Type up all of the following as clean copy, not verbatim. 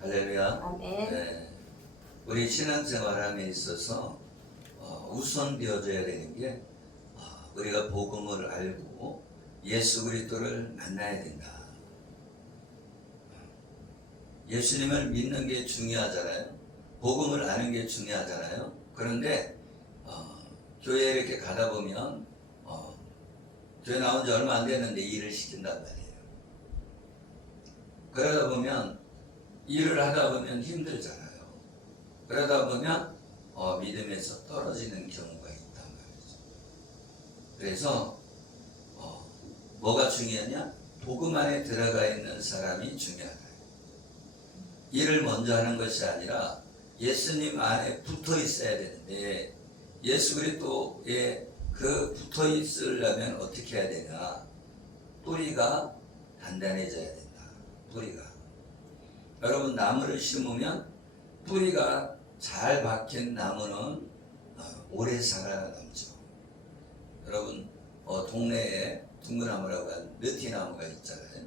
할렐루야. 아멘. 네. 우리 신앙생활함에 있어서 우선 되어져야 되는 게 우리가 복음을 알고 예수 그리스도를 만나야 된다. 예수님을 믿는 게 중요하잖아요. 복음을 아는 게 중요하잖아요. 그런데 교회에 이렇게 가다 보면 교회 나온 지 얼마 안 됐는데 일을 시킨단 말이에요. 그러다 보면 일을 하다 보면 힘들잖아요. 그러다 보면 믿음에서 떨어지는 경우가 있단 말이죠. 그래서 뭐가 중요하냐? 복음 안에 들어가 있는 사람이 중요하다. 일을 먼저 하는 것이 아니라 예수님 안에 붙어 있어야 되는데, 예수 그리스도에 붙어 있으려면 어떻게 해야 되냐? 뿌리가 단단해져야 된다. 뿌리가. 여러분, 나무를 심으면 뿌리가 잘 박힌 나무는 오래 살아남죠. 여러분, 동네에 둥그나무라고 하는 느티나무가 있잖아요.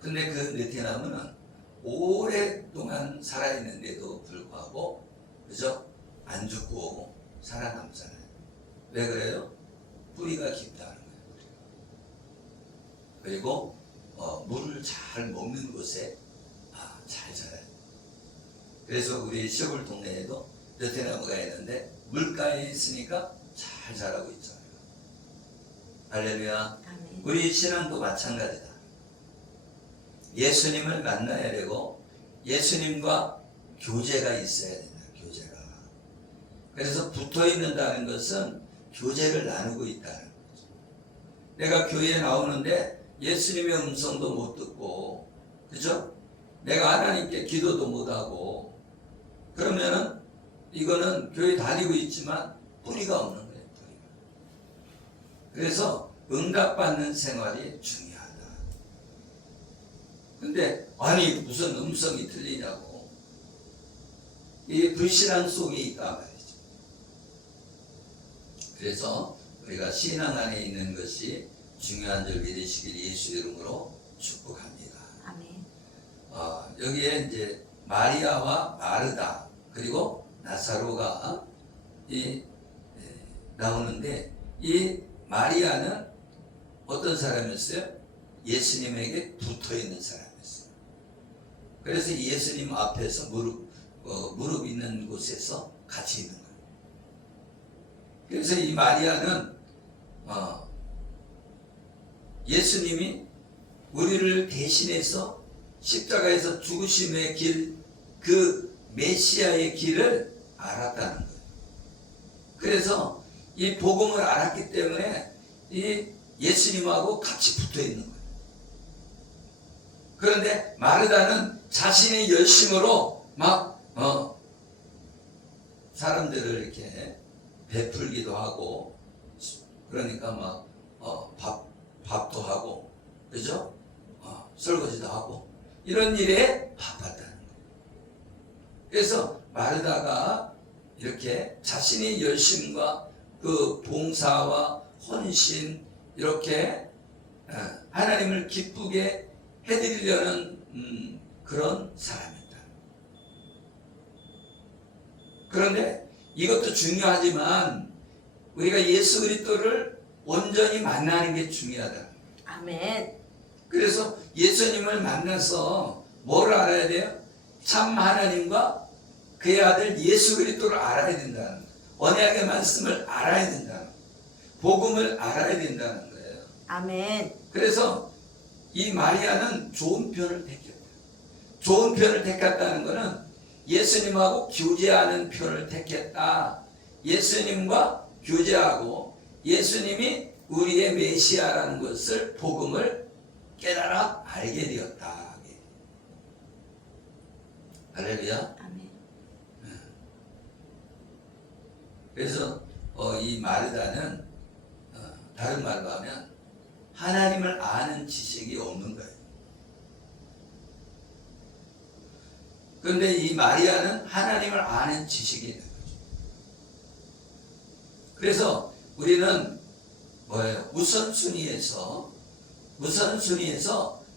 근데 그 느티나무는 오랫동안 살아있는데도 불구하고, 그죠? 안 죽고 살아남잖아요. 왜 그래요? 뿌리가 깊다는 거예요. 그리고 물을 잘 먹는 곳에 잘 자라요. 그래서 우리 시골 동네에도 느티나무가 있는데 물가에 있으니까 잘 자라고 있잖아요. 할렐루야. 아멘. 우리 신앙도 마찬가지다. 예수님을 만나야 되고 예수님과 교제가 있어야 된다. 교제가. 그래서 붙어 있는다는 것은 교제를 나누고 있다는 거죠. 내가 교회에 나오는데 예수님의 음성도 못 듣고, 그죠? 내가 하나님께 기도도 못하고, 그러면은 이거는 교회 다니고 있지만 뿌리가 없는 거예요. 뿌리가. 그래서 응답받는 생활이 중요하다. 근데 아니 무슨 음성이 들리냐고. 이 불신앙 속에 있다 말이죠. 그래서 우리가 신앙 안에 있는 것이 중요한 줄 믿으시길 예수 이름으로 축복합니다. 아멘. 여기에 이제 마리아와 마르다 그리고 나사로가 나오는데, 이 마리아는 어떤 사람이었어요? 예수님에게 붙어 있는 사람이었어요. 그래서 예수님 앞에서 무릎 있는 곳에서 같이 있는 거예요. 그래서 이 마리아는 예수님이 우리를 대신해서 십자가에서 죽으심의 길, 그 메시아의 길을 알았다는 거예요. 그래서 이 복음을 알았기 때문에 이 예수님하고 같이 붙어 있는 거예요. 그런데 마르다는 자신의 열심으로 막 사람들을 이렇게 베풀기도 하고, 그러니까 막 밥도 하고, 그죠? 설거지도 하고, 이런 일에 바빴다는 거예요. 그래서 마르다가 이렇게 자신의 열심과 그 봉사와 헌신, 이렇게 하나님을 기쁘게 해드리려는 그런 사람이다. 그런데 이것도 중요하지만 우리가 예수 그리스도를 온전히 만나는 게 중요하다. 아멘. 그래서 예수님을 만나서 뭘 알아야 돼요? 참 하나님과 그의 아들 예수 그리스도를 알아야 된다는 거예요. 언약의 말씀을 알아야 된다는 거예요. 복음을 알아야 된다는 거예요. 아멘. 그래서 이 마리아는 좋은 편을 택했다. 좋은 편을 택했다는 것은 예수님하고 교제하는 편을 택했다. 예수님과 교제하고 예수님이 우리의 메시아라는 것을, 복음을 깨달아 알게 되었다. 할렐루야. 아멘. 그래서 이 마르다는 다른 말로 하면 하나님을 아는 지식이 없는 거예요. 그런데 이 마리아는 하나님을 아는 지식이 있는 거죠. 그래서 우리는 뭐예요? 우선순위에서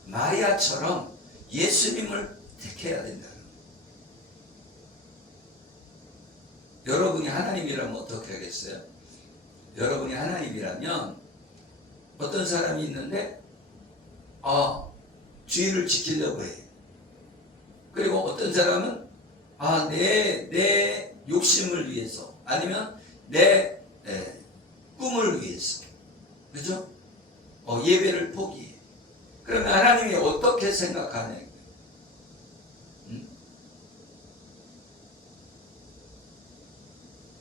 마리아처럼 예수님을 택해야 된다는 거예요. 여러분이 하나님이라면 어떻게 하겠어요? 여러분이 하나님이라면 어떤 사람이 있는데 주의를 지키려고 해. 그리고 어떤 사람은 내 욕심을 위해서 아니면 내 꿈을 위해서, 그죠? 예배를 포기해. 그러면 하나님이 어떻게 생각하냐?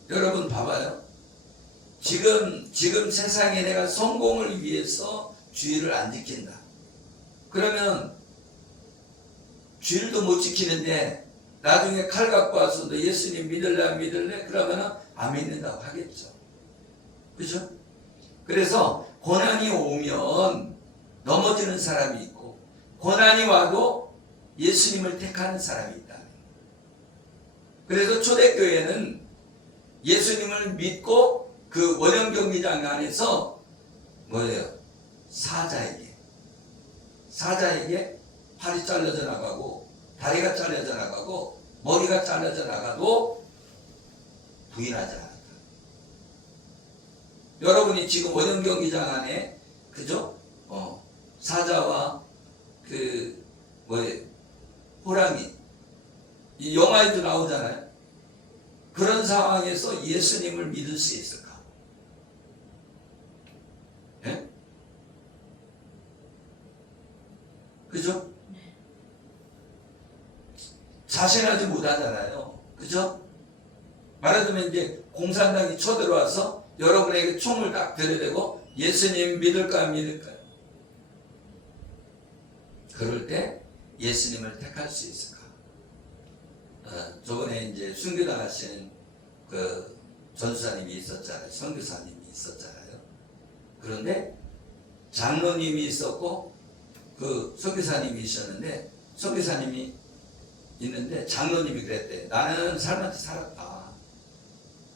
여러분 봐봐요. 지금 세상에 내가 성공을 위해서 주의를 안 지킨다. 그러면 주의도 못 지키는데 나중에 칼 갖고 와서 너 예수님 믿을래 안 믿을래? 그러면은 안 믿는다고 하겠죠. 그죠? 그래서 고난이 오면 넘어지는 사람이 있고 고난이 와도 예수님을 택하는 사람이 있다. 그래서 초대교회는 예수님을 믿고 그 원형 경기장 안에서 뭐예요? 사자에게 팔이 잘려져 나가고 다리가 잘려져 나가고 머리가 잘려져 나가도 부인하지 않았다. 여러분이 지금 원형 경기장 안에 그죠? 사자와 호랑이 이 영화에도 나오잖아요. 그런 상황에서 예수님을 믿을 수 있을까? 예? 그죠? 자신하지 못하잖아요. 그죠? 말하자면 이제 공산당이 쳐들어와서 여러분에게 총을 딱 들이대고 예수님 믿을까 안 믿을까요? 그럴 때 예수님을 택할 수 있을까? 저번에 이제 순교당하신 그 전수사님이 있었잖아요. 선교사님이 있었잖아요. 그런데 장로님이 있었고 그 선교사님이 있었는데 선교사님이 있는데 장로님이 그랬대. 나는 삶같이 살았다.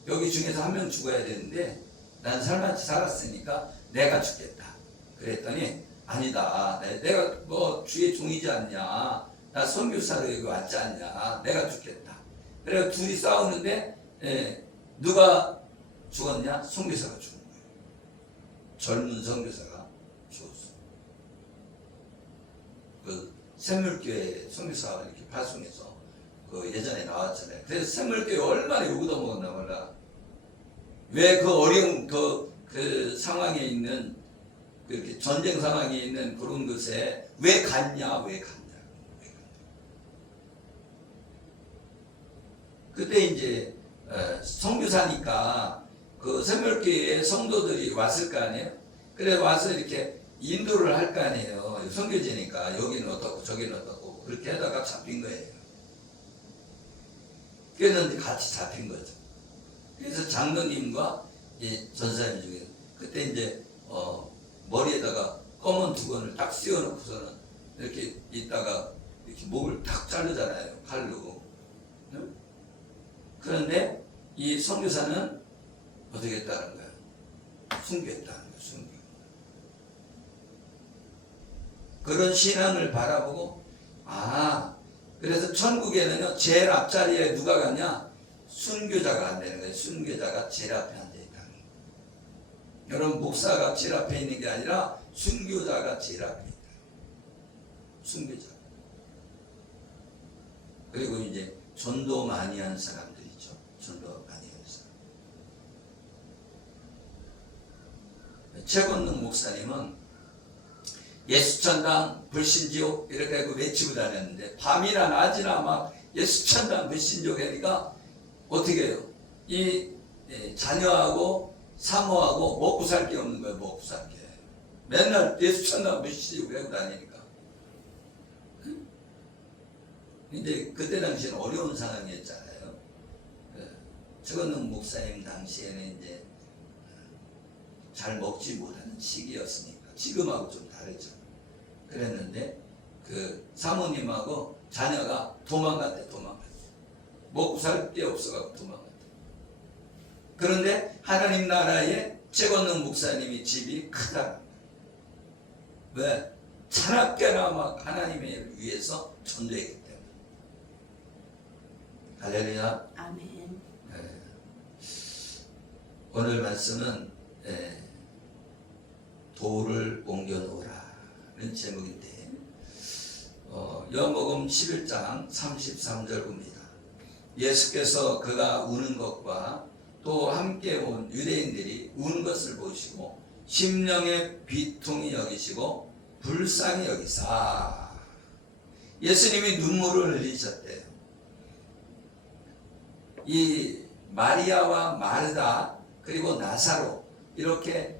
여기 중에서 한 명 죽어야 되는데 난 삶같이 살았으니까 내가 죽겠다. 그랬더니 아니다. 내가 뭐 주의 종이지 않냐. 나 선교사로 여기 왔지 않냐. 내가 죽겠다. 그래서 둘이 싸우는데 누가 죽었냐? 선교사가 죽은 거예요. 젊은 선교사가 죽었어. 그 샘물교회 선교사가 이렇게 발송해서 그 예전에 나왔잖아요. 그래서 샘물교회 얼마나 욕을 먹었나 몰라. 왜 그 어려운 그 상황에 있는 그렇게 전쟁 상황에 있는 그런 것에 왜 갔냐? 그때 이제 선교사니까 그 샘물교회에 성도들이 왔을 거 아니에요. 그래 와서 이렇게 인도를 할 거 아니에요. 선교지니까 여기는 어떻고 저기는 어떻고 그렇게 하다가 잡힌 거예요. 그래서 같이 잡힌 거죠. 그래서 장로님과 전사님 중에 그때 이제 머리에다가 검은 두건을 딱 씌워놓고서는 이렇게 있다가 이렇게 목을 탁 자르잖아요. 칼로. 응? 그런데 이 선교사는 어떻게 했다는 거예요? 순교했다는 거예요. 순교. 그런 신앙을 바라보고 그래서 천국에는요 제일 앞자리에 누가 가냐? 순교자가 안 되는 거예요. 순교자가 제일 앞에 앉아 있다는 거예요. 여러분 목사가 제일 앞에 있는 게 아니라 순교자가 제일 앞에 있다. 순교자. 그리고 이제 전도 많이 한 사람들 있죠. 전도 많이 한 사람. 최건능 목사님은 예수천당 불신지옥 이렇게 하고 외치고 다녔는데 밤이나 낮이나 막 예수천당 불신지옥 하니까 어떻게 해요? 이 자녀하고 사모하고 먹고 살 게 없는 거예요. 먹고 살 게. 맨날 예수천당 불신지옥 하고 다니니까. 근데 그때 당시에는 어려운 상황이었잖아요. 최건능 목사님 당시에는 이제 잘 먹지 못하는 시기였으니까 지금하고 좀 다르죠. 그랬는데 그 사모님하고 자녀가 도망갔대. 먹고 살 게 없어가지고 도망갔대. 그런데 하나님 나라에 최건능 목사님이 집이 크다. 왜? 차납게나 막 하나님을 위해서 전도했기 때문에. 할렐루야. 아멘. 오늘 말씀은 돌을 옮겨놓으라는 제목인데 요한복음 11장 33절 봅니다. 예수께서 그가 우는 것과 또 함께 온 유대인들이 우는 것을 보시고 심령의 비통이 여기시고 불쌍히 여기사. 예수님이 눈물을 흘리셨대요. 이 마리아와 마르다 그리고 나사로 이렇게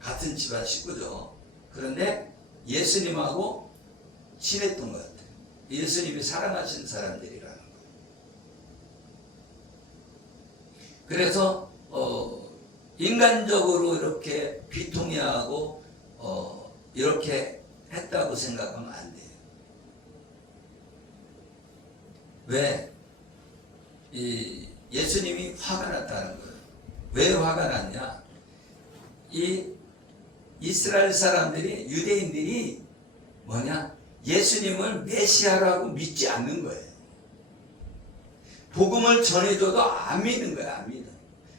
같은 집안 식구죠. 그런데 예수님하고 친했던 것 같아요. 예수님이 사랑하신 사람들이라는 거예요. 그래서 인간적으로 이렇게 비통해하고 이렇게 했다고 생각하면 안 돼요. 왜? 예수님이 화가 났다는 거예요. 왜 화가 났냐? 이 이스라엘 사람들이, 유대인들이 뭐냐? 예수님을 메시아라고 믿지 않는 거예요. 복음을 전해줘도 안 믿는 거예요. 안 믿어.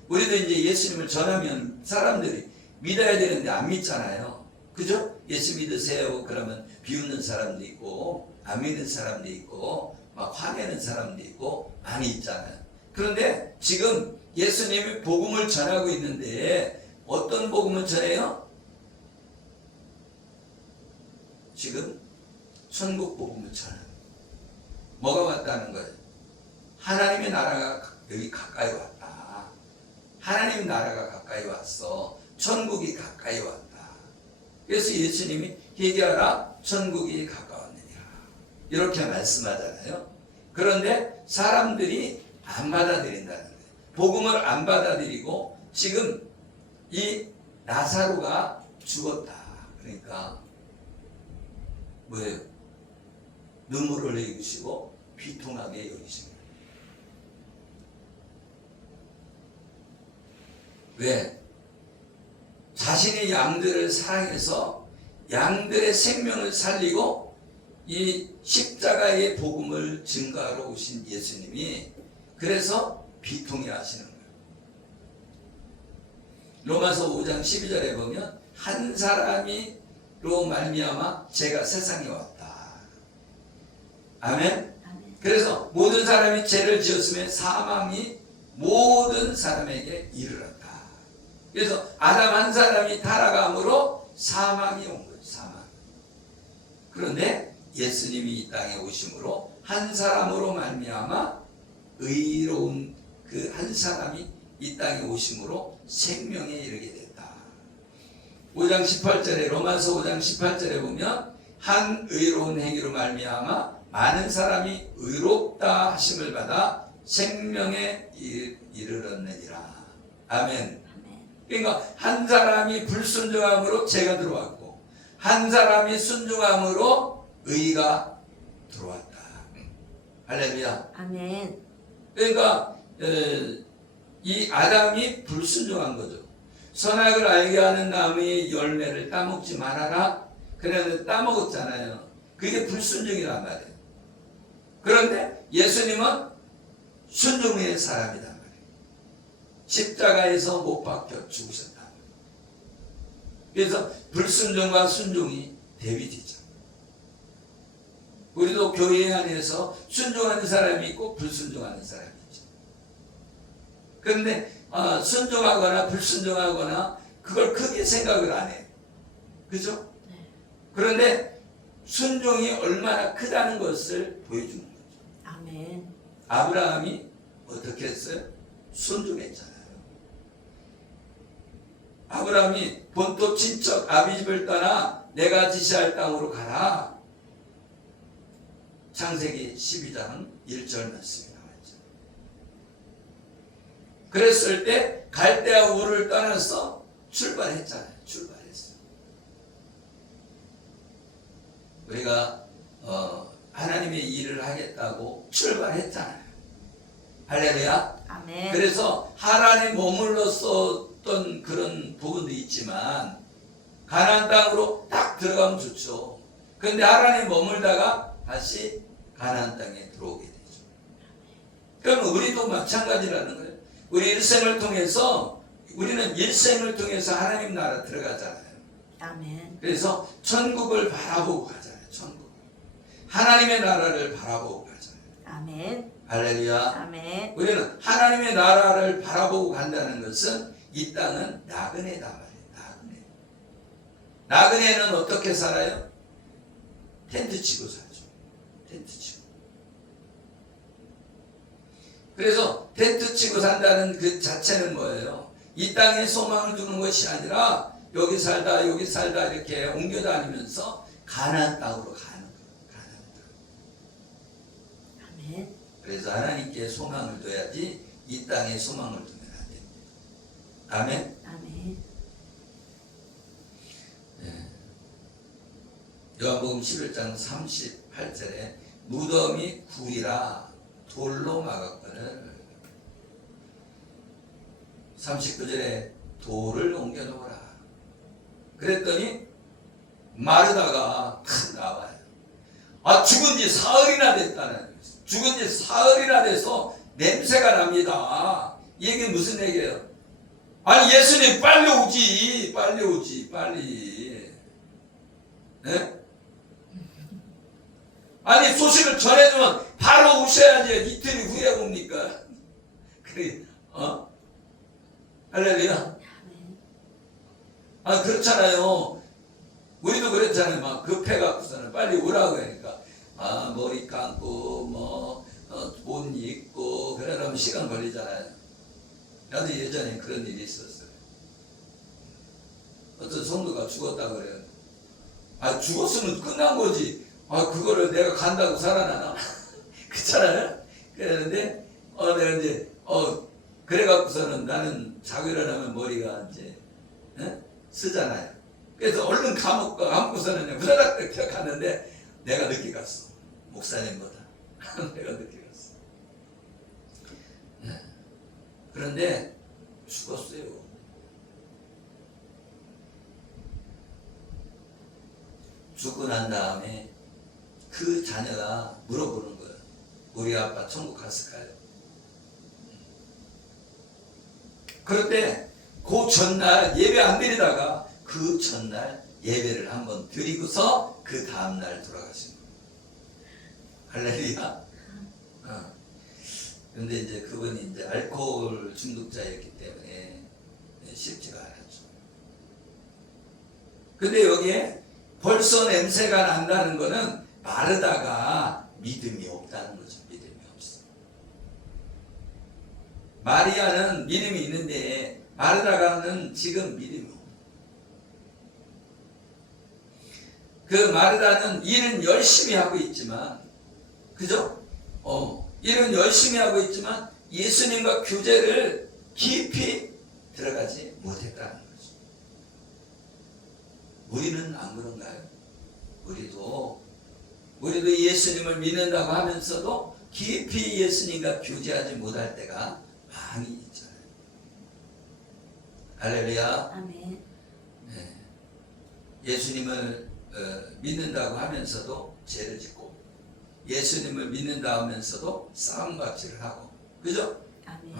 우리도 이제 예수님을 전하면 사람들이 믿어야 되는데 안 믿잖아요. 그죠? 예수 믿으세요. 그러면 비웃는 사람도 있고 안 믿는 사람도 있고 막 화내는 사람도 있고 많이 있잖아요. 그런데 지금 예수님이 복음을 전하고 있는데 어떤 복음을 전해요? 지금 천국 복음을 전하는 거예요. 뭐가 왔다는 거예요? 하나님의 나라가 여기 가까이 왔다. 하나님 나라가 가까이 왔어. 천국이 가까이 왔다. 그래서 예수님이 얘기하라, 천국이 가까웠느니라. 이렇게 말씀하잖아요. 그런데 사람들이 안 받아들인다는 거예요. 복음을 안 받아들이고 지금 이 나사로가 죽었다. 그러니까 뭐예요? 눈물을 흘리시고 비통하게 여기십니다. 왜? 자신의 양들을 사랑해서 양들의 생명을 살리고 이 십자가의 복음을 증거하러 오신 예수님이 그래서 비통해 하시는 거예요. 로마서 5장 12절에 보면 한 사람이로 말미암아 죄가 세상에 왔다. 아멘? 그래서 모든 사람이 죄를 지었으면 사망이 모든 사람에게 이르렀다. 그래서 아담 한 사람이 타락함으로 사망이 온 거예요. 사망. 그런데 예수님이 이 땅에 오심으로 한 사람으로 말미암아 의로운 그 한 사람이 이 땅에 오심으로 생명에 이르게 됐다. 5장 18절에 로마서 5장 18절에 보면 한 의로운 행위로 말미암아 많은 사람이 의롭다 하심을 받아 생명에 이르렀느니라. 아멘. 그러니까 한 사람이 불순종함으로 죄가 들어왔고 한 사람이 순종함으로 의가 들어왔다. 할렐루야. 아멘. 그러니까 이 아담이 불순종한 거죠. 선악을 알게 하는 나무의 열매를 따먹지 말아라. 그래서 따먹었잖아요. 그게 불순종이란 말이에요. 그런데 예수님은 순종의 사람이란 말이에요. 십자가에서 못 박혀 죽으셨다. 그래서 불순종과 순종이 대비되죠. 우리도 교회 안에서 순종하는 사람이 있고 불순종하는 사람이 있죠. 그런데 순종하거나 불순종하거나 그걸 크게 생각을 안 해요. 그죠? 그런데 순종이 얼마나 크다는 것을 보여주는 거죠. 아멘. 아브라함이 어떻게 했어요? 순종했잖아요. 아브라함이 본토 친척 아비집을 떠나 내가 지시할 땅으로 가라. 창세기 12장 1절 말씀이 나와있죠. 그랬을 때 갈대아 우를 떠나서 출발했잖아요. 출발했어. 우리가 하나님의 일을 하겠다고 출발했잖아요. 할렐루야. 아멘. 그래서 하란에 머물렀었던 그런 부분도 있지만 가나안 땅으로 딱 들어가면 좋죠. 그런데 하란에 머물다가 다시 가나안 땅에 들어오게 되죠. 그럼 우리도 마찬가지라는 거예요. 우리 일생을 통해서 우리는 일생을 통해서 하나님 나라 들어가잖아요. 아멘. 그래서 천국을 바라보고 가잖아요. 천국. 하나님의 나라를 바라보고 가잖아요. 아멘. 할렐루야. 아멘. 우리는 하나님의 나라를 바라보고 간다는 것은 이 땅은 나그네다 말이에요. 나그네. 나그네는 어떻게 살아요? 텐트 치고 살죠. 텐트 치고. 그래서 텐트 치고 산다는 그 자체는 뭐예요? 이 땅에 소망을 두는 것이 아니라 여기 살다 이렇게 옮겨 다니면서 가나안 땅으로 가는 거예요. 가나안 땅. 아멘. 그래서 하나님께 소망을 둬야지 이 땅에 소망을 두면 안 됩니다. 아멘. 아멘. 요한복음 11장 38절에 무덤이 굴이라 돌로 막았거늘. 39절에 돌을 옮겨 놓으라. 그랬더니 마르다가 나와요. 죽은 지 사흘이나 됐다는 거예요. 죽은 지 사흘이나 돼서 냄새가 납니다. 이 얘기는 무슨 얘기예요? 아니 예수님 빨리 오지, 빨리 오지, 빨리. 네? 아니 소식을 전해주면 바로 오셔야지. 이틀 후에 옵니까? 그래, 할렐루야. 그렇잖아요. 우리도 그랬잖아요. 막 급해갖고서는 빨리 오라고 하니까 머리 감고 옷 입고 그러려면 시간 걸리잖아요. 나도 예전에 그런 일이 있었어요. 어떤 성도가 죽었다고 그래요. 죽었으면 끝난 거지. 그거를 내가 간다고 살아나나? 그렇잖아요. 그랬는데 내가 이제 그래갖고서는 나는 자고 일어나면 머리가 이제 쓰잖아요. 그래서 얼른 감고서는 후다닥 기억하는데 내가 늦게 갔어. 목사님보다. 내가 늦게 갔어. 그런데 죽었어요. 죽고 난 다음에 그 자녀가 물어보는 거예요. 우리 아빠 천국 갔을까요? 그럴 때 그 전날 예배 안 드리다가 그 전날 예배를 한번 드리고서 그 다음날 돌아가신 거예요. 할렐루야. 근데 이제 그분이 이제 알코올 중독자였기 때문에 쉽지가 않았죠. 근데 여기에 벌써 냄새가 난다는 거는 마르다가 믿음이 없다는 거죠. 믿음이 없어. 마리아는 믿음이 있는데 마르다가는 지금 믿음이 없어. 그 마르다는 일은 열심히 하고 있지만, 그죠? 일은 열심히 하고 있지만 예수님과 교제를 깊이 들어가지 못했다는 거죠. 우리는 안 그런가요? 우리도 예수님을 믿는다고 하면서도 깊이 예수님과 교제하지 못할 때가 많이 있잖아요. 할렐루야. 아멘. 네. 예수님을 믿는다고 하면서도 죄를 짓고 예수님을 믿는다 하면서도 싸움박질을 하고, 그죠? 아멘.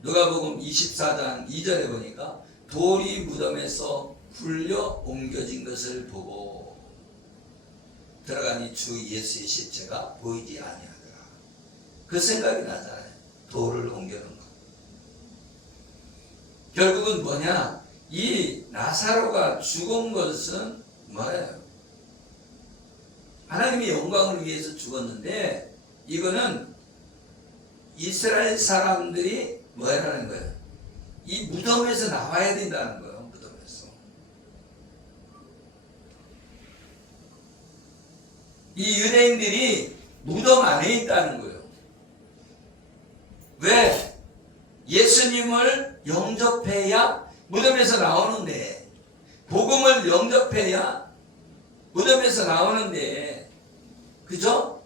누가복음 24장 2절에 보니까 돌이 무덤에서 굴려 옮겨진 것을 보고 들어가니 주 예수의 십자가 보이지 아니하더라. 그 생각이 나잖아요. 돌을 옮겨놓은 거. 결국은 뭐냐? 이 나사로가 죽은 것은 뭐예요? 하나님의 영광을 위해서 죽었는데 이거는 이스라엘 사람들이 뭐라는 거예요? 이 무덤에서 나와야 된다는 거예요. 무덤에서. 이 유대인들이 무덤 안에 있다는 거예요. 왜? 예수님을 영접해야 무덤에서 나오는데, 복음을 영접해야 무덤에서 나오는데, 그죠?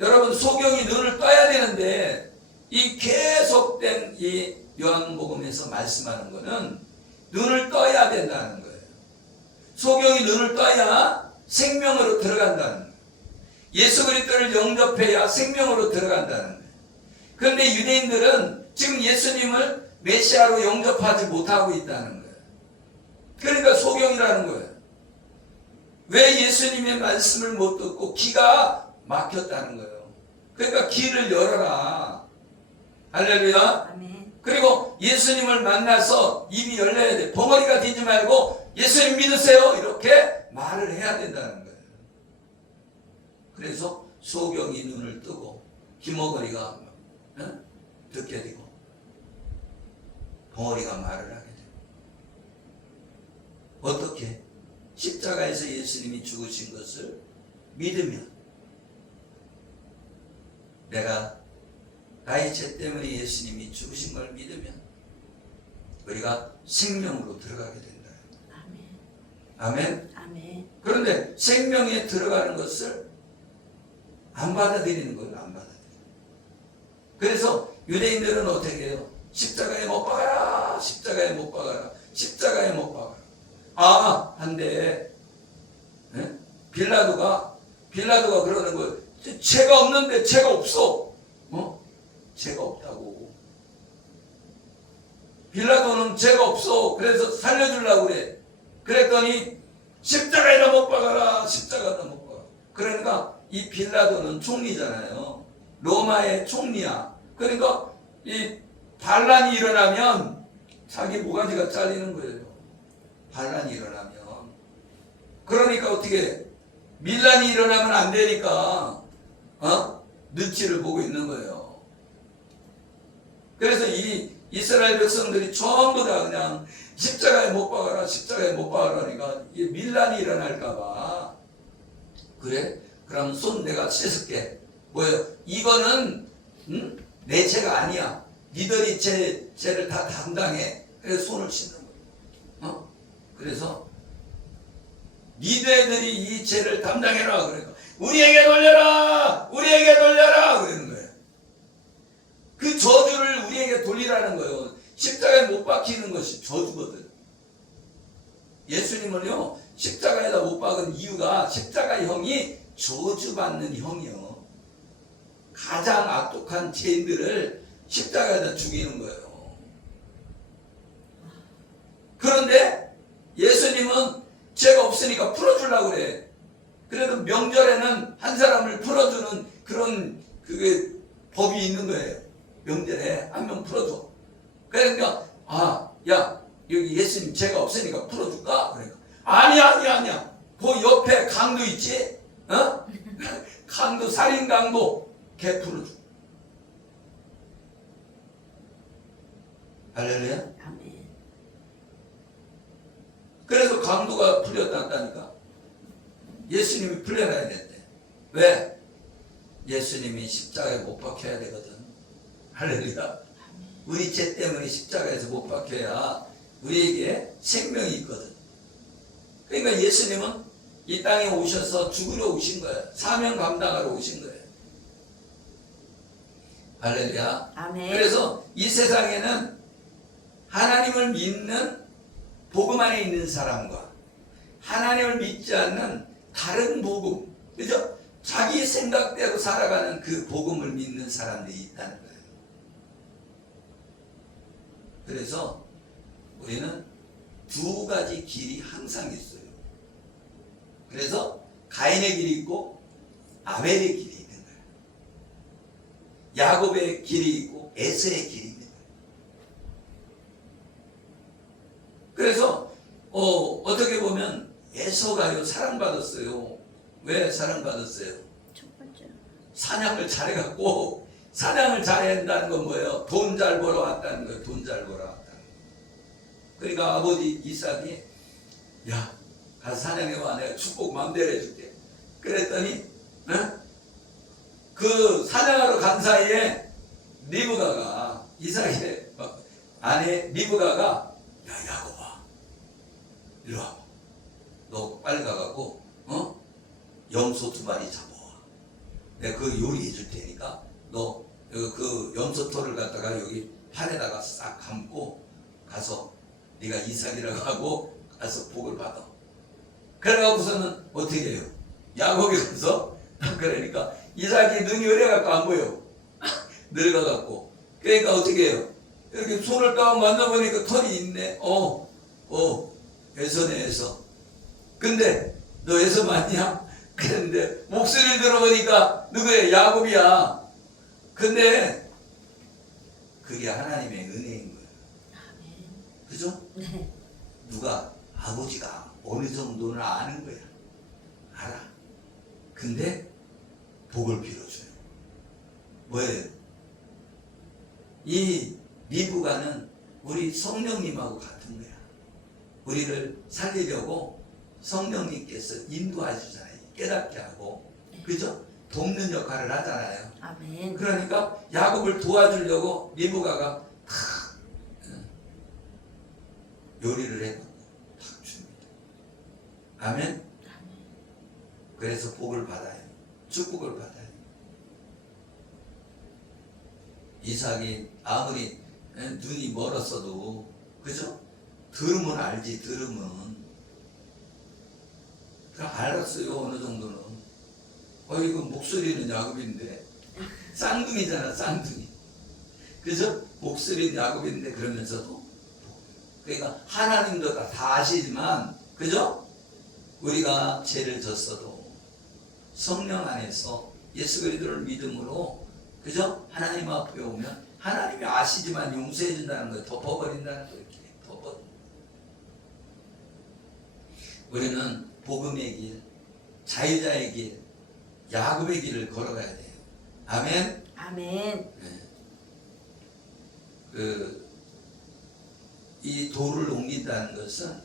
여러분 소경이 눈을 떠야 되는데 이 계속된 이 요한복음에서 말씀하는 거는 눈을 떠야 된다는 거예요. 소경이 눈을 떠야 생명으로 들어간다는 거예요. 예수 그리스도를 영접해야 생명으로 들어간다는 거예요. 그런데 유대인들은 지금 예수님을 메시아로 영접하지 못하고 있다는 거예요. 그러니까 소경이라는 거예요. 왜 예수님의 말씀을 못 듣고 귀가 막혔다는 거예요. 그러니까 귀를 열어라. 할렐루야. 아멘. 그리고 예수님을 만나서 입이 열려야 돼. 벙어리가 되지 말고 예수님 믿으세요. 이렇게 말을 해야 된다는 거예요. 그래서 소경이 눈을 뜨고 귀머거리가 듣게 되고 벙어리가 말을 하게 돼요. 어떻게? 십자가에서 예수님이 죽으신 것을 믿으면, 내가 나의 죄 때문에 예수님이 죽으신 걸 믿으면 우리가 생명으로 들어가게 된다. 아멘. 아멘. 아멘. 그런데 생명에 들어가는 것을 안 받아들이는 거예요. 안 받아들여요. 그래서 유대인들은 어떻게 해요? 십자가에 못 박아라. 십자가에 못 박아라. 십자가에 못 박아라. 아, 한데 빌라도가 그러는 거예요. 죄가 없는데 죄가 없어. 죄가 없다고. 빌라도는 죄가 없어. 그래서 살려주려고 그래. 그랬더니 십자가에다 못 박아라. 십자가에다 못 박아라. 그러니까 이 빌라도는 총리잖아요. 로마의 총리야. 그러니까 이 반란이 일어나면 자기 모가지가 잘리는 거예요. 반란이 일어나면. 그러니까 어떻게 밀란이 일어나면 안 되니까 눈치를 보고 있는 거예요. 그래서 이 이스라엘 백성들이 전부 다 그냥 십자가에 못 박아라, 십자가에 못 박아라 하니까 밀란이 일어날까봐. 그래? 그럼 손 내가 씻을게. 뭐예요? 이거는 내 죄가 아니야. 니들이 죄를 다 담당해. 그래서 손을 씻는 거예요. 그래서 니네들이 이 죄를 담당해라. 그러니까 우리에게 돌려라, 우리에게 돌려라 그러는 거예요. 그 저주를 우리에게 돌리라는 거예요. 십자가에 못 박히는 것이 저주거든. 예수님을요 십자가에다 못 박은 이유가 십자가 형이 저주받는 형이요. 가장 악독한 죄인들을 십자가에다 죽이는 거예요. 그런데 예수님은 죄가 없으니까 풀어주려고 그래. 그래도 명절에는 한 사람을 풀어주는 그런 그게 법이 있는 거예요. 명절에 한 명 풀어줘. 그러니까 야 여기 예수님 죄가 없으니까 풀어줄까? 그러니까 아니야. 그 옆에 강도 있지? 강도 살인 강도 걔 풀어줘. 할렐루야. 아멘. 그래서 강도가 풀렸다니까. 예수님이 풀려나야 된대. 왜? 예수님이 십자가에 못 박혀야 되거든. 할렐루야. 우리 죄 때문에 십자가에서 못 박혀야 우리에게 생명이 있거든. 그러니까 예수님은 이 땅에 오셔서 죽으러 오신 거예요. 사명 감당하러 오신 거예요. 할렐루야. 아멘. 그래서 이 세상에는 하나님을 믿는 복음 안에 있는 사람과 하나님을 믿지 않는 다른 복음, 그죠? 자기 생각대로 살아가는 그 복음을 믿는 사람들이 있다는 거예요. 그래서 우리는 두 가지 길이 항상 있어요. 그래서 가인의 길이 있고 아벨의 길이 있는 거예요. 야곱의 길이 있고 에서의 길이 있는 거예요. 그래서 어떻게 보면 에서가요 사랑받았어요. 왜 사랑받았어요? 첫 번째. 사냥을 잘해갖고, 사냥을 잘한다는 건 뭐예요? 돈 잘 벌어 왔다는 거예요. 돈 잘 벌어 왔다는 거예요. 그러니까 아버지 이삭이 야 가서 사냥해와. 내가 축복 마음대로 해줄게. 그랬더니 그 사냥하러 간 사이에 리브가가, 이삭의 아내 리브가가 야 야곱아 이리 와봐. 너 빨리 가갖고 염소 2마리 잡아와. 내가 그 요리해 줄 테니까 너 그 염소털을 갖다가 여기 팔에다가 싹 감고 가서 네가 이삭이라고 하고 가서 복을 받아. 그래갖고서는 어떻게 해요? 야곱이 가서 그러니까 이삭이 눈이 어려갖고 안 보여. 늙어갖고 그러니까 어떻게 해요? 이렇게 손을 딱 만져보니까 털이 있네. 애서네, 애서. 근데 너 애서 맞냐? 그랬는데 목소리를 들어보니까 누구야? 야곱이야. 근데 그게 하나님의 은혜인 거예요. 그죠? 네. 누가? 아버지가 어느 정도는 아는 거야. 알아. 근데 복을 빌어줘요. 뭐예요? 이 리브가는 우리 성령님하고 같은 거야. 우리를 살리려고 성령님께서 인도하시잖아요. 깨닫게 하고. 그죠? 돕는 역할을 하잖아요. 아멘. 그러니까 야곱을 도와주려고 리브가가 탁 요리를 해갖고 탁 줍니다. 아멘? 그래서 복을 받아요. 축복을 받아요. 이삭이 아무리 눈이 멀었어도, 그죠? 들으면 알지, 들으면. 알았어요, 어느 정도는. 이거 목소리는 야곱인데. 쌍둥이잖아, 쌍둥이. 그죠? 목소리는 야곱인데, 그러면서도. 그러니까 하나님도 다 아시지만, 그죠? 우리가 죄를 졌어도 성령 안에서 예수 그리스도를 믿음으로, 그죠? 하나님 앞에 오면 하나님이 아시지만 용서해 준다는 거예요. 덮어버린다는 거예요. 이렇게 덮어. 우리는 복음의 길, 자유자의 길, 야곱의 길을 걸어가야 돼요. 아멘. 아멘. 이 돌을 옮긴다는 것은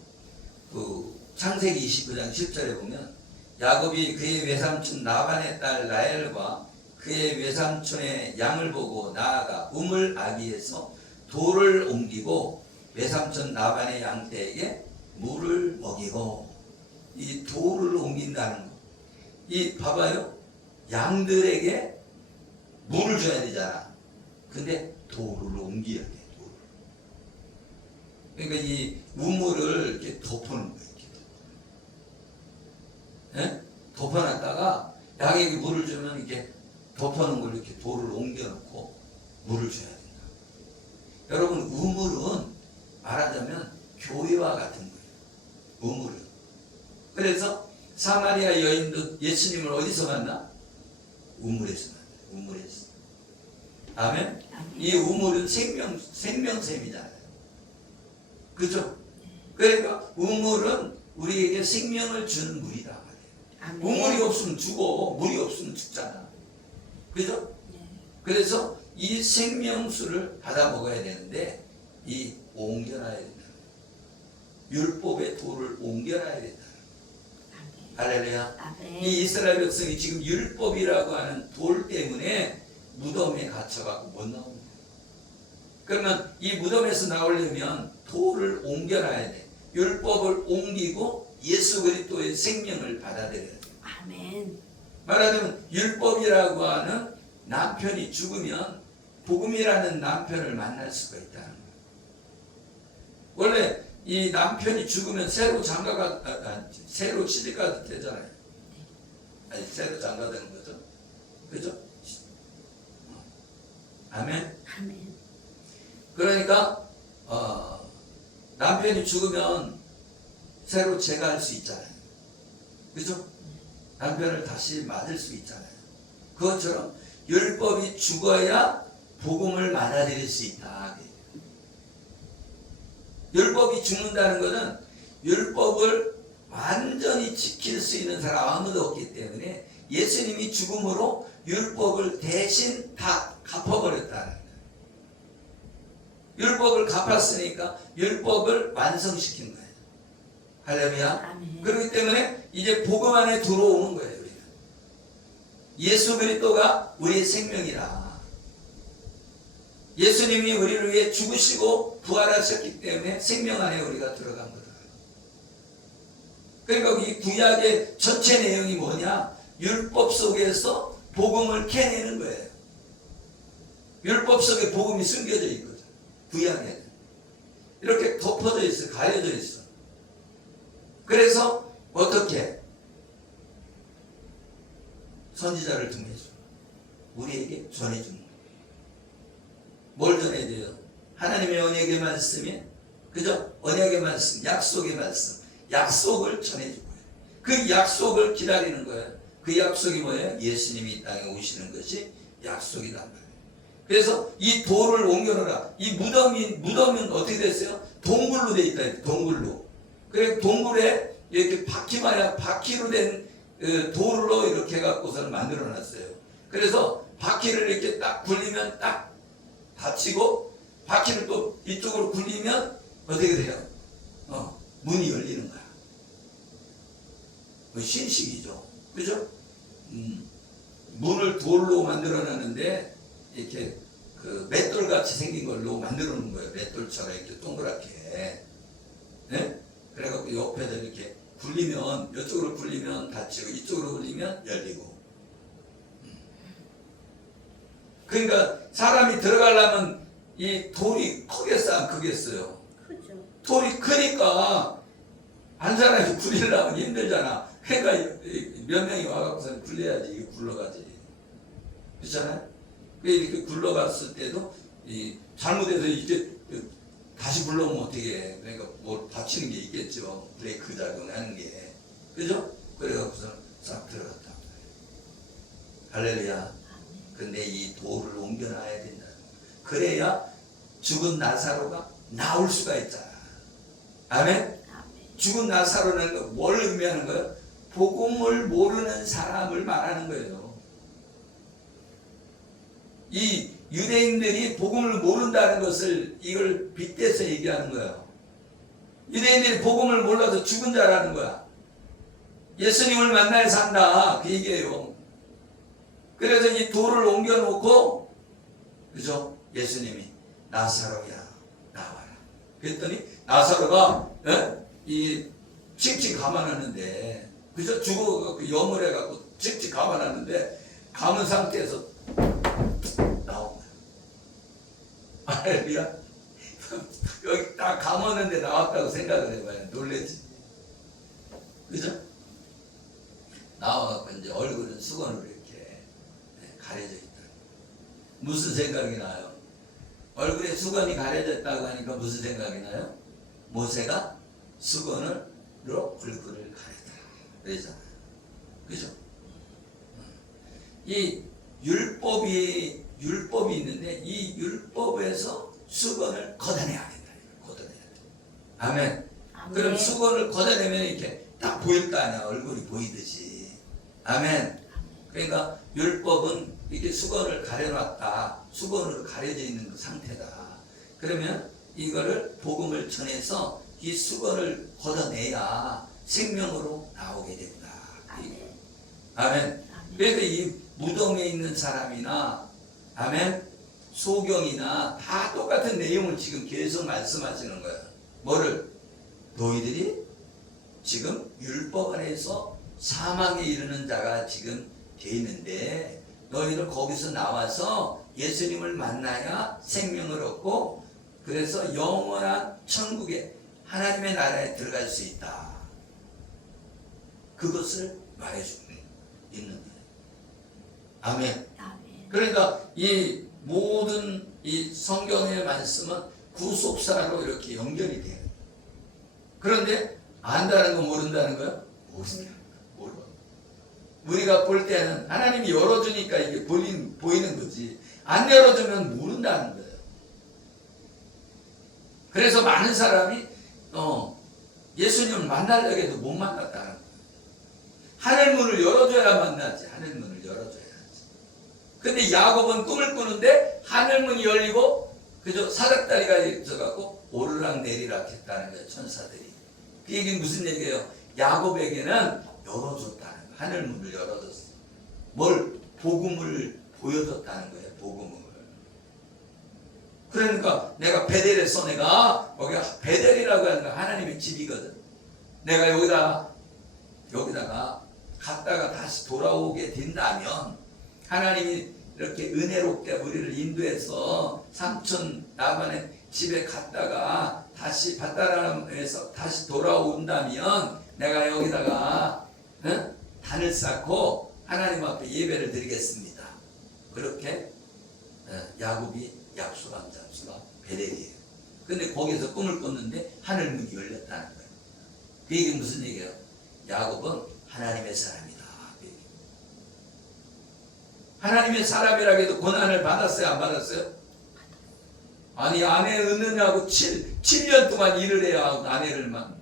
창세기 29장 10절에 보면 야곱이 그의 외삼촌 라반의 딸 라헬과 그의 외삼촌의 양을 보고 나아가 우물 아기에서 돌을 옮기고 외삼촌 라반의 양떼에게 물을 먹이고. 이 돌을 옮긴다는 거. 이 봐봐요. 양들에게 물을 줘야 되잖아. 근데 돌을 옮겨야 돼. 돌을. 그러니까 이 우물을 이렇게 덮어놓은 거예요. 예? 덮어놨다가 양에게 물을 주면 이렇게 덮어놓은 걸 이렇게 돌을 옮겨놓고 물을 줘야 된다. 여러분, 우물은 말하자면 교회와 같은 거예요. 우물은. 그래서 사마리아 여인도 예수님을 어디서 만나? 우물에서 만나. 우물에서. 아멘? 이 우물은 생명샘이잖아요. 그죠? 그러니까 우물은 우리에게 생명을 주는 물이다. 아멘. 우물이 없으면 죽어. 물이 없으면 죽잖아. 그죠? 네. 그래서 이 생명수를 받아 먹어야 되는데 이 옮겨놔야 된다. 율법의 돌을 옮겨놔야 된다. 할렐루야. 아멘. 이 이스라엘 백성이 지금 율법이라고 하는 돌 때문에 무덤에 갇혀갖고 못 나옵니다. 그러면 이 무덤에서 나오려면 돌을 옮겨놔야 돼. 율법을 옮기고 예수 그리스도의 생명을 받아들여야 돼. 아멘. 말하자면 율법이라고 하는 남편이 죽으면 복음이라는 남편을 만날 수가 있다는 거예요. 원래 이 남편이 죽으면 새로 새로 시집가도 되잖아요. 아니, 새로 장가되는 거죠. 그죠? 아멘. 아멘. 그러니까 남편이 죽으면 새로 재가할 수 있잖아요. 그죠? 남편을 다시 맞을 수 있잖아요. 그것처럼 율법이 죽어야 복음을 받아들일 수 있다. 율법이 죽는다는 것은 율법을 완전히 지킬 수 있는 사람 아무도 없기 때문에 예수님이 죽음으로 율법을 대신 다 갚아버렸다는 거예요. 율법을 갚았으니까 율법을 완성시킨 거예요. 할렐루야. 아멘. 그렇기 때문에 이제 복음 안에 들어오는 거예요. 우리는. 예수 그리스도가 우리의 생명이라. 예수님이 우리를 위해 죽으시고 부활하셨기 때문에 생명 안에 우리가 들어간 거다. 그러니까 이 구약의 전체 내용이 뭐냐? 율법 속에서 복음을 캐내는 거예요. 율법 속에 복음이 숨겨져 있거든. 구약에 이렇게 덮어져 있어, 가려져 있어. 그래서 어떻게 선지자를 통해서 우리에게 전해주는 거예요. 뭘 전해야 돼요? 하나님의 언약의 말씀이, 그죠? 언약의 말씀, 약속의 말씀, 약속을 전해주고 그 약속을 기다리는 거예요. 그 약속이 뭐예요? 예수님이 이 땅에 오시는 것이 약속이란 말이에요. 그래서 이 돌을 옮겨놓으라. 이 무덤은 어떻게 됐어요? 동굴로 돼 있다. 동굴로. 그래 동굴에 이렇게 바퀴로 된 돌로 이렇게 해갖고서는 만들어놨어요. 그래서 바퀴를 이렇게 딱 굴리면 딱 닫히고, 바퀴를 또 이쪽으로 굴리면 어떻게 돼요? 문이 열리는 거야. 신식이죠. 그죠? 문을 돌로 만들어놨는데 이렇게 그 맷돌 같이 생긴 걸로 만들어 놓은 거예요. 맷돌처럼 이렇게 동그랗게. 네? 그래갖고 옆에다 이렇게 굴리면, 이쪽으로 굴리면 닫히고, 이쪽으로 굴리면 열리고. 그러니까 사람이 들어가려면 이 돌이 크겠어요, 안 크겠어요? 크죠. 돌이 크니까 한 사람이 굴리려면 힘들잖아. 그러니까 몇 명이 와갖고서 굴려야지, 이게 굴러가지. 그렇잖아요? 이렇게 굴러갔을 때도 잘못해서 이제 다시 굴러오면 어떻게 해? 그러니까 뭐 다치는 게 있겠죠. 브레이크 작용하는 게. 그죠? 그래갖고서 싹 들어갔다. 할렐루야. 근데 이 돌을 옮겨놔야 된다. 그래야 죽은 나사로가 나올 수가 있잖아. 아멘? 죽은 나사로는 뭘 의미하는 거예요? 복음을 모르는 사람을 말하는 거예요. 이 유대인들이 복음을 모른다는 것을 이걸 빗대서 얘기하는 거예요. 유대인들이 복음을 몰라서 죽은 자라는 거야. 예수님을 만나야 산다, 그 얘기예요. 그래서 이 돌을 옮겨놓고, 그죠? 예수님이 나사로야 나와라. 그랬더니 나사로가 이 칙칙 감아놨는데, 그죠? 죽어 염을 해갖고 칙칙 감아놨는데 감은 상태에서 나온 거야. 할렐루야. 여기 딱 감았는데 나왔다고 생각을 해봐요. 놀랬지. 그죠? 나와갖고 이제 얼굴은 수건으로 이렇게 가려져 있다. 무슨 생각이 나요? 얼굴에 수건이 가려졌다고 하니까 무슨 생각이 나요? 모세가 수건으로 얼굴을 가렸다. 그러잖아요. 그죠? 이 율법이 있는데 이 율법에서 수건을 걷어내야 된다. 걷어내야 된다. 아멘. 그럼 수건을 걷어내면 이렇게 딱 보일 거 아니야. 얼굴이 보이듯이. 아멘. 그러니까 율법은 이렇게 수건을 가려놨다. 수건으로 가려져 있는 그 상태다. 그러면 이거를 복음을 전해서 이 수건을 걷어내야 생명으로 나오게 된다. 아멘. 그래서 이 무덤에 있는 사람이나, 아멘, 소경이나 다 똑같은 내용을 지금 계속 말씀하시는 거예요. 뭐를? 너희들이 지금 율법 안에서 사망에 이르는 자가 지금 돼 있는데 너희는 거기서 나와서 예수님을 만나야 생명을 얻고, 그래서 영원한 천국에 하나님의 나라에 들어갈 수 있다. 그것을 말해주고 있는 거예요. 아멘. 그러니까 이 모든 이 성경의 말씀은 구속사로 이렇게 연결이 돼요. 그런데 안다는 거 모른다는 거야? 몰라. 우리가 볼 때는 하나님이 열어주니까 이게 보이는 거지. 안 열어주면 모른다는 거예요. 그래서 많은 사람이 예수님을 만나려고 해도 못 만났다는 거예요. 하늘문을 열어줘야 만나지. 하늘문을 열어줘야지. 근데 야곱은 꿈을 꾸는데 하늘문이 열리고, 그저 사닥다리가 있어갖고 오르락 내리락 했다는 거예요. 천사들이. 그 얘기는 무슨 얘기예요? 야곱에게는 열어줬다는 거예요. 하늘문을 열어줬어. 뭘? 복음을 보여줬다는 거예요. 복음을. 그러니까 내가 베델에서 내가 여기 베델이라고 하는 거 하나님의 집이거든. 내가 여기다가 갔다가 다시 돌아오게 된다면 하나님이 이렇게 은혜롭게 우리를 인도해서 삼촌 나반의 집에 갔다가 다시 밧다람에서 다시 돌아온다면 내가 여기다가 단을 쌓고 하나님 앞에 예배를 드리겠습니다. 그렇게 야곱이 약속한 장소가 베델이에요. 근데 거기서 꿈을 꿨는데 하늘 문이 열렸다는 거예요. 그 얘기는 무슨 얘기예요? 야곱은 하나님의 사람이다. 그 얘기예요. 하나님의 사람이라고 해도 고난을 받았어요? 안 받았어요? 아니 아내 얻느냐고 7년 동안 일을 해야 아내를만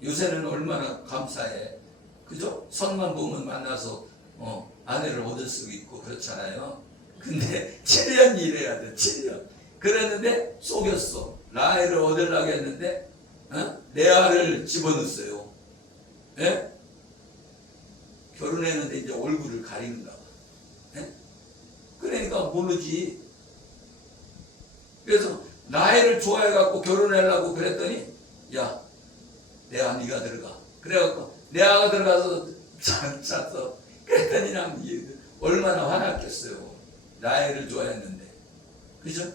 요새는 얼마나 감사해. 그죠? 선만 보면 만나서 아내를 얻을 수 있고 그렇잖아요. 근데 7년 일해야 돼. 7년. 그랬는데 속였어. 라헬을 얻으려고 했는데 레아를 집어넣었어요. 예? 결혼했는데 이제 얼굴을 가리는가 봐. 예? 그러니까 모르지. 그래서 라헬을 좋아해갖고 결혼하려고 그랬더니 야 레아 네가 들어가. 그래갖고 레아가 들어가서 찼어. 그랬더니 난 얼마나 화났겠어요. 라헬을 좋아했는데. 그죠?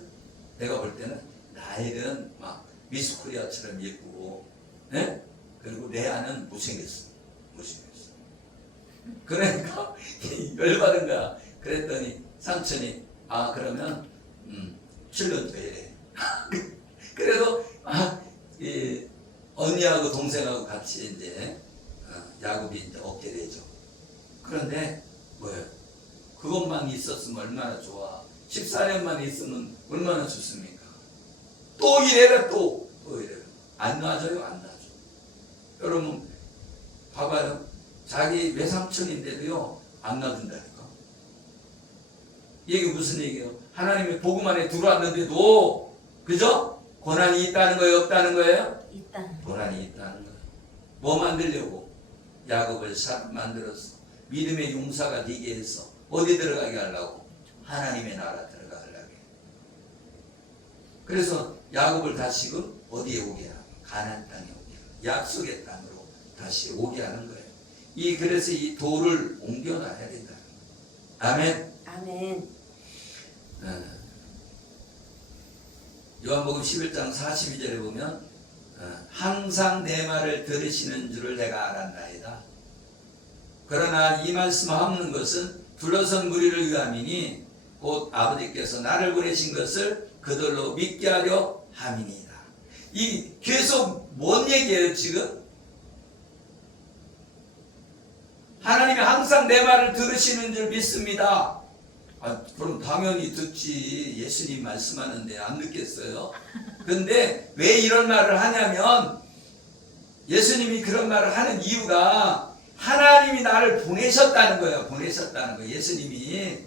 내가 볼 때는 라헬은 막 미스 코리아처럼 예쁘고, 예? 그리고 레아는 못생겼어. 그러니까 열받은 거야. 그랬더니 삼촌이 그러면 7년 더 해. 그래도 언니하고 동생하고 같이 이제 야곱이 이제 얻게 되죠. 그런데 뭐예요? 그것만 있었으면 얼마나 좋아. 14년만 있으면 얼마나 좋습니까? 또 이래라 또 이래라. 안 놔줘요, 안 놔줘. 여러분 봐봐요. 자기 외삼촌인데도요 안 놔준다니까. 이게 무슨 얘기예요? 하나님의 복음 안에 들어왔는데도 그죠? 고난이 있다는 거예요, 없다는 거예요? 있다. 고난이 있다는 거예요. 뭐 만들려고? 야곱을 만들었어. 믿음의 용사가 되게 해서 어디 들어가게 하려고? 하나님의 나라 들어가게 하려고. 그래서 야곱을 다시금 어디에 오게 하고? 가나안 땅에 오게 하고 약속의 땅으로 다시 오게 하는 거예요. 그래서 이 돌을 옮겨놔야 된다. 아멘. 아멘. 요한복음 11장 42절에 보면 항상 내 말을 들으시는 줄을 내가 알았나이다. 그러나 이 말씀 하는 것은 둘러선 무리를 위함이니 곧 아버지께서 나를 보내신 것을 그들로 믿게 하려 함이니이다. 이 계속 뭔 얘기예요 지금? 하나님이 항상 내 말을 들으시는 줄 믿습니다. 그럼 당연히 듣지. 예수님 말씀하는데 안 듣겠어요? 근데 왜 이런 말을 하냐면 예수님이 그런 말을 하는 이유가 하나님이 나를 보내셨다는 거예요. 보내셨다는 거예요. 예수님이.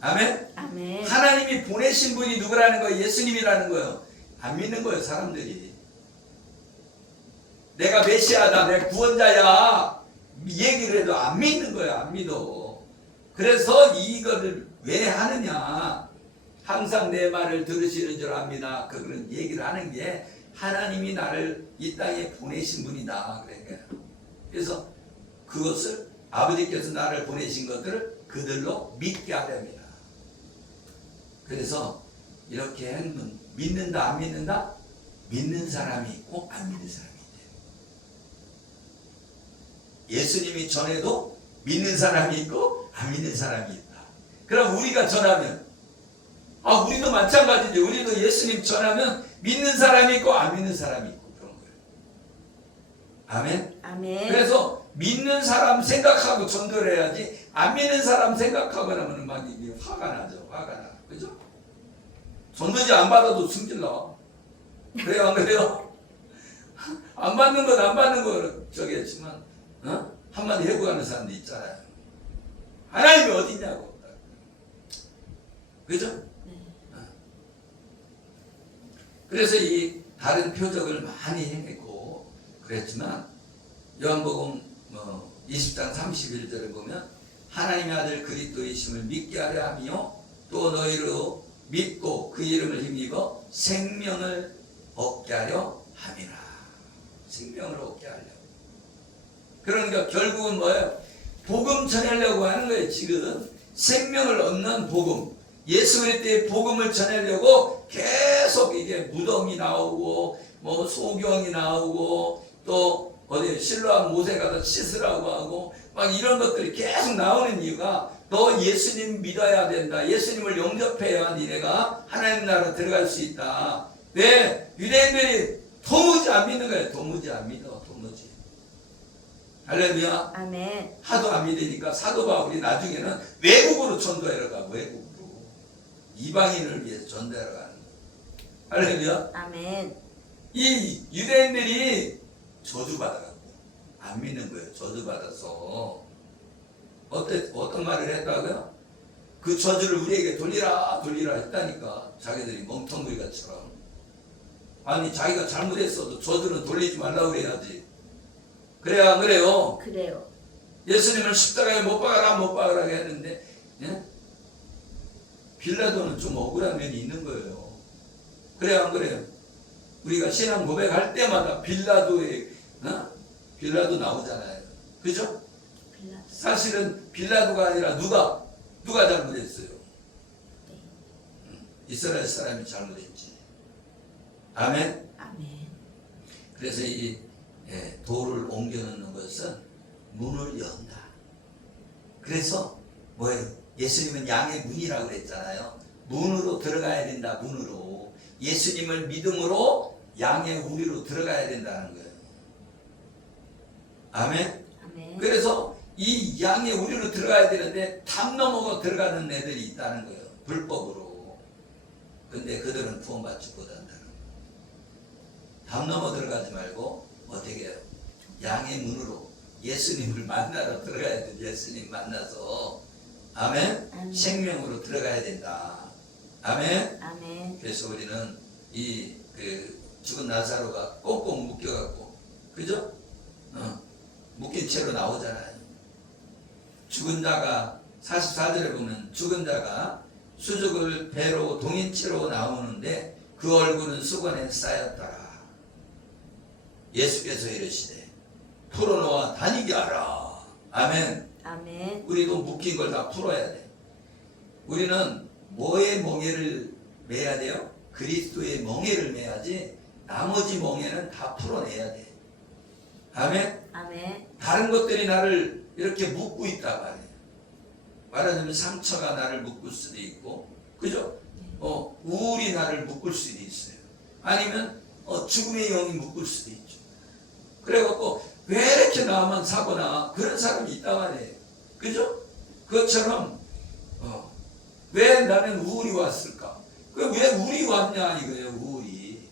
아멘? 아멘. 하나님이 보내신 분이 누구라는 거예요? 예수님이라는 거예요. 안 믿는 거예요, 사람들이. 내가 메시아다, 내가 구원자야. 얘기를 해도 안 믿는 거예요. 안 믿어. 그래서 이거를 왜 하느냐. 항상 내 말을 들으시는 줄 압니다. 그런 얘기를 하는 게 하나님이 나를 이 땅에 보내신 분이다. 그래서 그것을 아버지께서 나를 보내신 것들을 그들로 믿게 하렵니다. 그래서 이렇게 하면 믿는다 안 믿는다? 믿는 사람이 있고 안 믿는 사람이 있대요. 예수님이 전해도 믿는 사람이 있고 안 믿는 사람이 있다. 그럼 우리가 전하면 우리도 마찬가지인데 우리도 예수님 전하면 믿는 사람이 있고 안 믿는 사람이 있고 그런 거예요. 아멘? 아멘. 그래서 믿는 사람 생각하고 전도를 해야지 안 믿는 사람 생각하고 나면 막 이게 화가 나죠. 화가 나. 그죠? 전도지 안 받아도 승질 나. 그래요 안 그래요? 안 받는 건 안 받는 거 저기 했지만 한마디 해고 가는 사람도 있잖아요. 하나님이 어디냐고. 그죠? 그래서 이 다른 표적을 많이 행했고 그랬지만 요한복음 20장 31절에 보면 하나님의 아들 그리스도이심을 믿게 하려 하며 또 너희로 믿고 그 이름을 힘입어 생명을 얻게 하려 함이라. 생명을 얻게 하려. 그러니까 결국은 뭐예요? 복음 전하려고 하는 거예요. 지금 생명을 얻는 복음, 예수 그리스도의 복음을 전하려고 계속 이게 무덤이 나오고 뭐 소경이 나오고 또 어디 실로암 모세 가서 씻으라고 하고 막 이런 것들이 계속 나오는 이유가 너 예수님 믿어야 된다. 예수님을 영접해야 니네가 하나님 나라 들어갈 수 있다. 왜? 유대인들이 도무지 안 믿는 거예요. 도무지 안 믿어. 도무지. 할렐루야. 아멘. 하도 안 믿으니까 사도 바울이 나중에는 외국으로 전도하러 가. 외국으로. 이방인을 위해서 전도하러 가는 거예요. 할렐루야. 아멘. 이 유대인들이 저주받아갖고 안 믿는 거예요. 저주받아서 어떤 말을 했다고요? 그 저주를 우리에게 돌리라 했다니까. 자기들이 멍텅구리가처럼. 아니 자기가 잘못했어도 저주는 돌리지 말라고 그래야지. 그래야 안 그래요? 그래요. 예수님을 십자가에 못 박아라 했는데, 예? 빌라도는 좀 억울한 면이 있는 거예요. 그래야 안 그래요? 우리가 신앙 고백할 때마다 빌라도 나오잖아요. 그죠? 빌라도. 사실은 빌라도가 아니라 누가 잘못했어요? 네. 이스라엘 사람이 잘못했지. 아멘. 아멘. 그래서 이 돌을 옮겨 놓는 것은 문을 연다. 그래서 뭐예요? 예수님은 양의 문이라고 그랬잖아요. 문으로 들어가야 된다. 문으로. 예수님을 믿음으로 양의 우리로 들어가야 된다는 거예요. 아멘. 아멘. 그래서 이 양의 우리로 들어가야 되는데 담 넘어가 들어가는 애들이 있다는 거예요. 불법으로. 근데 그들은 구원받지 못한다는 거예요. 담 넘어 들어가지 말고 어떻게 해요? 양의 문으로 예수님을 만나러 들어가야 돼. 예수님 만나서 아멘? 아멘. 생명으로 들어가야 된다. 아멘? 아멘. 그래서 우리는 죽은 나사로가 꽁꽁 묶여갖고, 그죠? 묶인 채로 나오잖아요. 죽은 자가 44절에 보면 죽은 자가 수족을 배로 동인 채로 나오는데 그 얼굴은 수건에 쌓였더라. 예수께서 이르시되 풀어놓아 다니게 하라. 아멘. 아멘. 우리도 묶인 걸 다 풀어야 돼. 우리는 뭐의 멍에를 매야 돼요? 그리스도의 멍에를 매야지 나머지 멍에는 다 풀어내야 돼. 아멘. 아멘. 다른 것들이 나를 이렇게 묶고 있단 말이에요. 말하자면 상처가 나를 묶을 수도 있고, 그죠? 우울이 나를 묶을 수도 있어요. 아니면 죽음의 영이 묶을 수도 있죠. 그래갖고 왜 이렇게 나만 사거나 그런 사람이 있단 말이에요. 그죠? 그것처럼 왜 나는 우울이 왔을까? 왜 우울이 왔냐 이거예요. 우울이.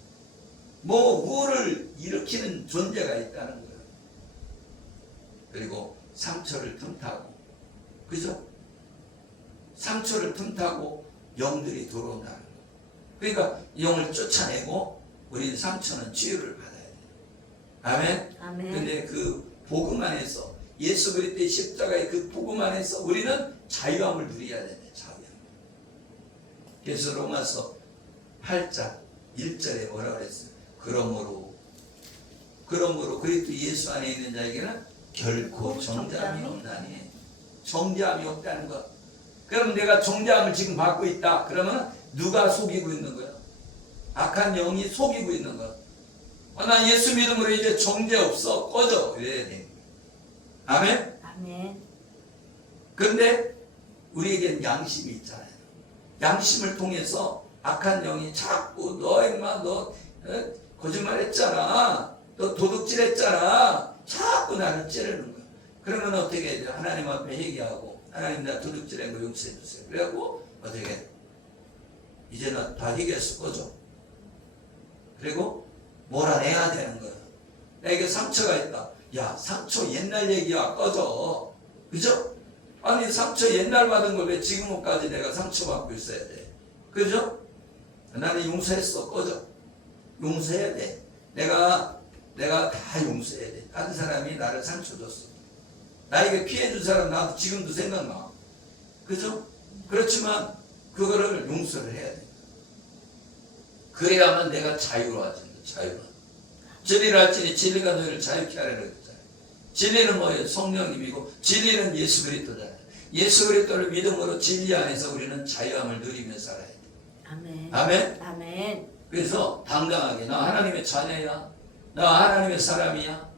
우울을 일으키는 존재가 있다는 거예요. 그리고 상처를 틈타고, 그죠? 상처를 틈타고 영들이 들어온다는 거예요. 그러니까 영을 쫓아내고 우리는 상처는 치유를 받아야 돼요. 아멘? 아멘. 근데 그 복음 안에서 예수 그리스도의 십자가의 그 복음 안에서 우리는 자유함을 누려야 되네. 자유함. 그래서 로마서 8장 1절에 뭐라고 그랬어요? 그러므로 그리스도 예수 안에 있는 자에게는 결코 정죄함이 없나니. 정죄함이 없다는 것. 그럼 내가 정죄함을 지금 받고 있다. 그러면 누가 속이고 있는 거야? 악한 영이 속이고 있는 것. 난 예수 믿음으로 이제 정죄 없어. 꺼져. 이래야 돼. 아멘? 아멘. 그런데 우리에겐 양심이 있잖아요. 양심을 통해서 악한 영이 자꾸 너 임마 너 거짓말 했잖아. 너 도둑질 했잖아. 자꾸 나를 찌르는 거야. 그러면 어떻게 해야 돼? 하나님 앞에 회개하고 하나님 나 도둑질한 거 용서해 주세요. 그래갖고 어떻게 해? 이제는 다 이겼어. 꺼져. 그리고 몰아내야 되는 거야. 내게 상처가 있다. 야, 상처 옛날 얘기야. 꺼져. 그죠? 아니 상처 옛날 받은 걸 왜 지금까지 내가 상처받고 있어야 돼? 그죠? 나는 용서했어. 꺼져. 용서해야 돼. 내가 다 용서해야 돼. 다른 사람이 나를 상처 줬어. 나에게 피해 준 사람 나도 지금도 생각나. 그죠? 그렇지만 그거를 용서를 해야 돼. 그래야만 내가 자유로워진다. 자유로. 진리를 할지니 진리가 너희를 자유케 하리라 그랬잖아요. 진리는 뭐예요? 성령님이고 진리는 예수 그리스도잖아요. 예수 그리스도를 믿음으로 진리 안에서 우리는 자유함을 누리며 살아야 돼. 아멘. 아멘. 아멘. 그래서 당당하게 나 하나님의 자녀야. 나 하나님의 사람이야.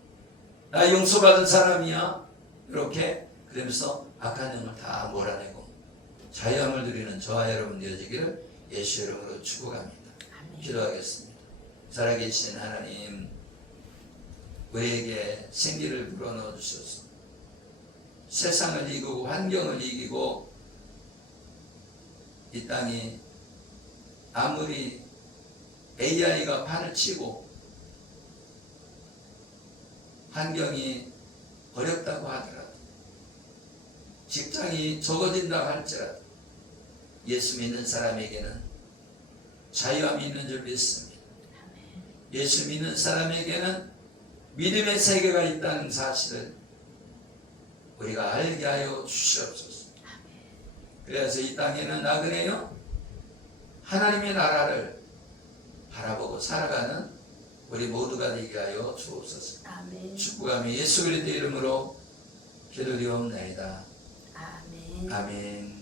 나 용서받은 사람이야. 이렇게 그러면서 악한 영을 다 몰아내고 자유함을 누리는 저와 여러분 되어지기를 예수 이름으로 축복합니다. 아멘. 기도하겠습니다. 살아계신 하나님, 우리에게 생기를 불어넣어 주셔서 세상을 이기고 환경을 이기고 이 땅이 아무리 AI가 판을 치고 환경이 어렵다고 하더라도 직장이 적어진다고 할지라도 예수 믿는 사람에게는 자유함이 있는 줄 믿습니다. 예수 믿는 사람에게는 믿음의 세계가 있다는 사실을 우리가 알게 하여 주시옵소서. 그래서 이 땅에는 나그네요 하나님의 나라를 바라보고 살아가는 우리 모두가 되게 하여 주옵소서. 아멘. 축복하며 예수 그리스도 이름으로 기도드리옵나이다. 아멘. 아멘.